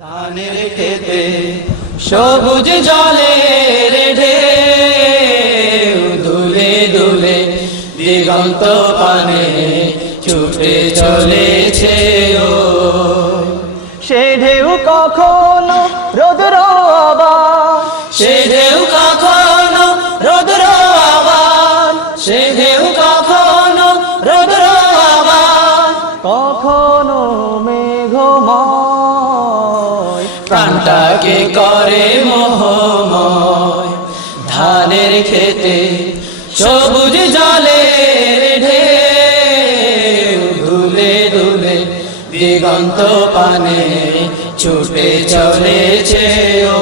ধানের খেতে, সবুজ জলে রেঢে দুলে দুলে দিগন্ত পানে ছুটে চলেছে ও। সে ঢেউ কখনো রোদ্র সে ঢেউ কখনো রৌদ্র সে ঢেউ কখনো রৌদ্র কখনো মেঘময় প্রাণটাকে করে মোহময়। ধানের খেতে সবুজ জলে ঢেউ দুলে দুলে দিগন্ত পানে ছুটে চলেছে ও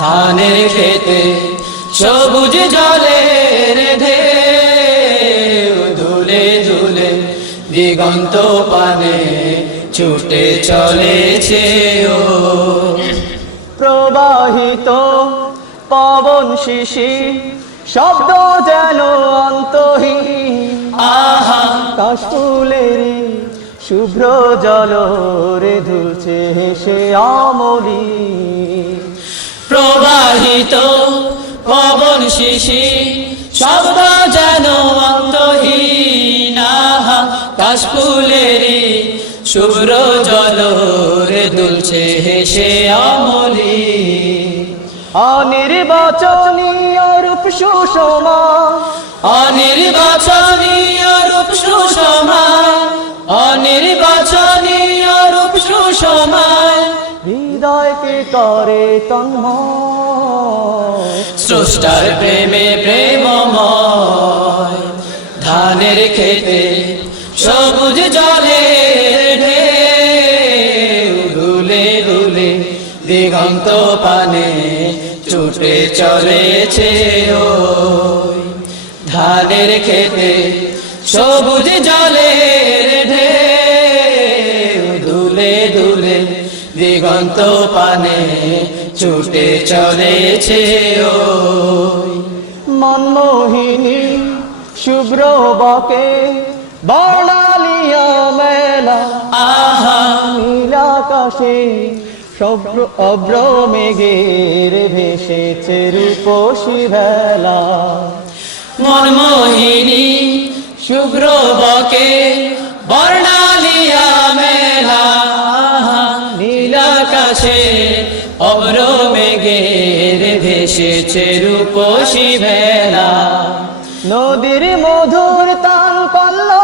ধানের খেতে সবুজ জলে ঢেউ দুলে দুলে দিগন্ত পানে ছুটে চলেছে পবন শিশি শব্দ যেন অন্তহীন। আহা। কাশফুলের শুভ্র জল রে ধুলছে হেসে আমলি প্রবাহিত পবন শিশি শব্দ যেন অন্তহীন। আহা। কাশফুলেরই শুভ্র জল রে দুলছে হেসে আমলি অনির্বাচনীয় রূপ সুষমা অনির্বাচনীয় রূপ সুষমায় অনির্বাচনীয় রূপ সুষমায় হৃদয়কে করে তন্ময়। স্রষ্টার প্রেমে প্রেমময়। ধানের খেতে সবুজ জলে দিগন্ত পানে ছুটে চলেছে ও ধানের খেতে সবুজ জলে দুলে দুলে দিগন্ত পানে ছুটে চলেছে ও মনমোহিনী শুভ্র বকে বর্ণালিয়া মেলা। আহা। নীলাকাশে সব্র অব্র মেঘের ভেসেছে রূপসী ভেলা মনমোহিনী শুভ্র বকে বর্ণালিয়া মেলা। নীলাকাশে অব্র মেঘের ভেসেছে রূপসী ভেলা নদীর মধুর তান কল্লা